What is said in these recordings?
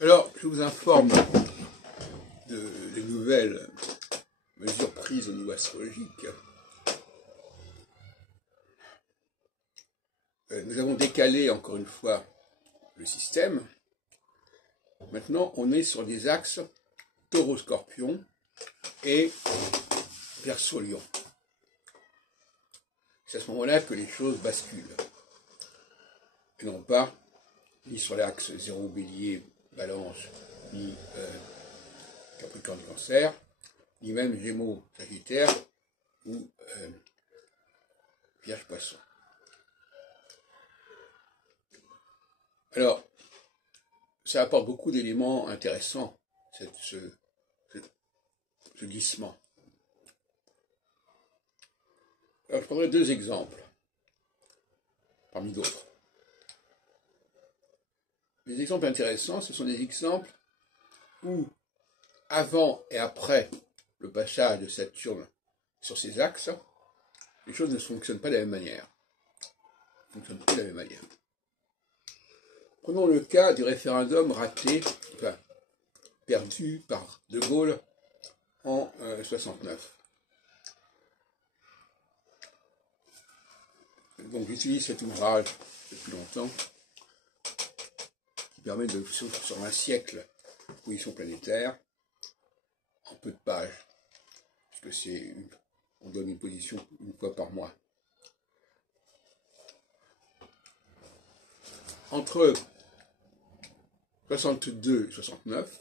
Alors, je vous informe des nouvelles mesures prises au niveau astrologique. Nous avons décalé encore une fois le système. Maintenant, on est sur des axes Taureau-Scorpion et Verseau-Lion. C'est à ce moment-là que les choses basculent. Et non pas ni sur l'axe 0 Bélier, Balance, ni Capricorne, Cancer, ni même Gémeaux, Sagittaire ou Vierge, Poisson. Alors, ça apporte beaucoup d'éléments intéressants, ce glissement. Alors, je prendrai deux exemples, parmi d'autres. Les exemples intéressants, ce sont des exemples où, avant et après le passage de Saturne sur ces axes, les choses ne fonctionnent pas de la même manière. Prenons le cas du référendum raté, enfin, perdu par De Gaulle en 69. Donc j'utilise cet ouvrage depuis longtemps, qui permet de, sur un siècle, position planétaire, en peu de pages, puisque on donne une position une fois par mois. Entre 62 et 69,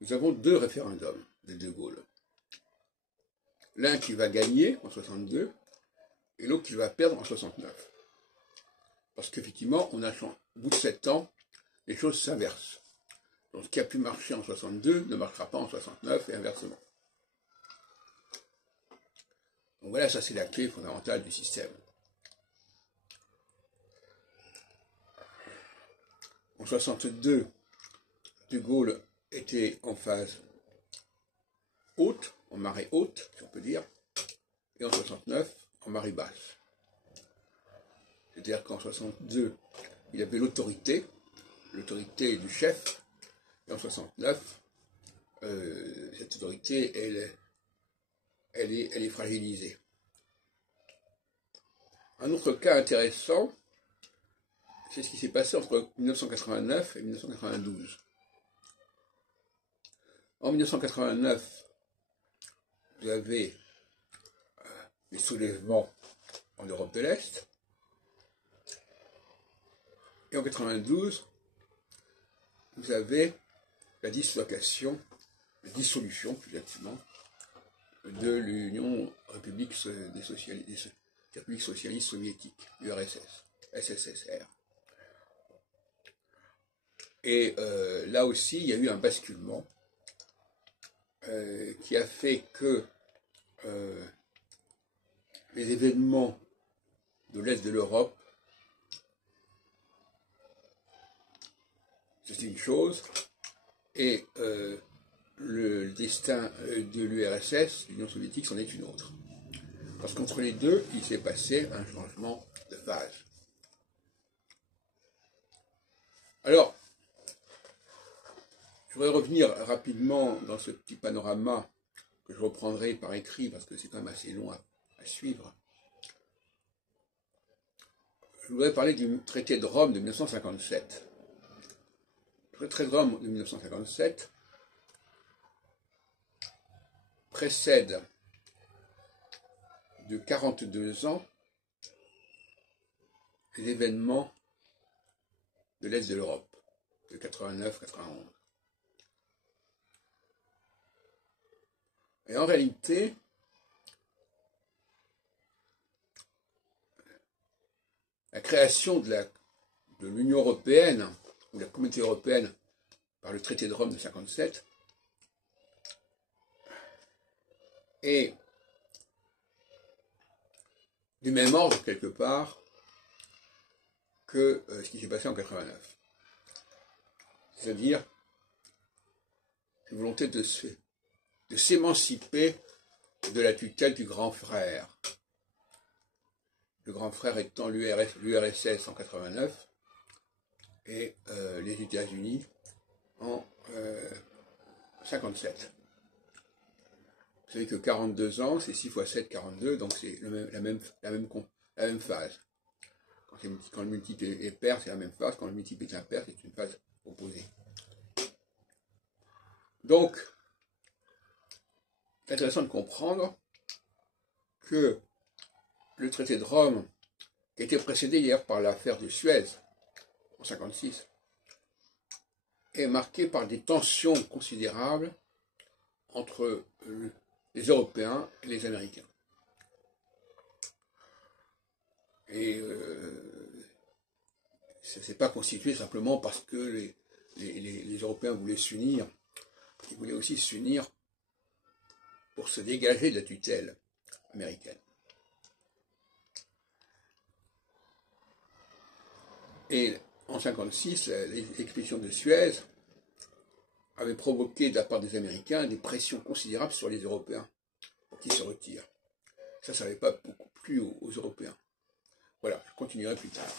nous avons deux référendums de De Gaulle. L'un qui va gagner en 62 et l'autre qui va perdre en 69. Parce qu'effectivement, au bout de 7 ans, les choses s'inversent. Donc ce qui a pu marcher en 62 ne marchera pas en 69 et inversement. Donc voilà, ça c'est la clé fondamentale du système. En 62, De Gaulle était en phase haute, en marée haute, si on peut dire, et en 69, en marée basse. C'est-à-dire qu'en 62, il avait l'autorité du chef, et en 69, cette autorité, elle est fragilisée. Un autre cas intéressant, c'est ce qui s'est passé entre 1989 et 1992. En 1989, vous avez les soulèvements en Europe de l'Est, et en 1992, vous avez la dissolution plus exactement, de l'Union république des républiques socialistes soviétiques, l'URSS, SSSR. Et là aussi, il y a eu un basculement qui a fait que les événements de l'Est de l'Europe, c'est une chose, et le destin de l'URSS, l'Union soviétique, c'en est une autre. Parce qu'entre les deux, il s'est passé un changement de phase. Alors, je voudrais revenir rapidement dans ce petit panorama que je reprendrai par écrit parce que c'est quand même assez long à suivre. Je voudrais parler du traité de Rome de 1957. Le traité de Rome de 1957 précède de 42 ans les événements de l'Est de l'Europe, de 89-91. Et en réalité, la création de l'Union européenne, ou la Communauté européenne, par le traité de Rome de 1957, est du même ordre, quelque part, que ce qui s'est passé en 89. C'est-à-dire une volonté de s'émanciper de la tutelle du grand frère. Le grand frère étant l'URSS en 89 et les États-Unis en 57. Vous savez que 42 ans, c'est 6 fois 7, 42, donc c'est la même phase. Quand le multiple est pair, c'est la même phase. Quand le multiple est impair, c'est une phase opposée. Donc, c'est intéressant de comprendre que le traité de Rome, qui a été précédé hier par l'affaire de Suez, en 56, est marqué par des tensions considérables entre les Européens et les Américains. Et ça ne s'est pas constitué simplement parce que les Européens voulaient s'unir. Ils voulaient aussi s'unir pour se dégager de la tutelle américaine. Et en 1956, l'expédition de Suez avait provoqué de la part des Américains des pressions considérables sur les Européens pour qu'ils se retirent. Ça n'avait pas beaucoup plu aux Européens. Voilà, je continuerai plus tard.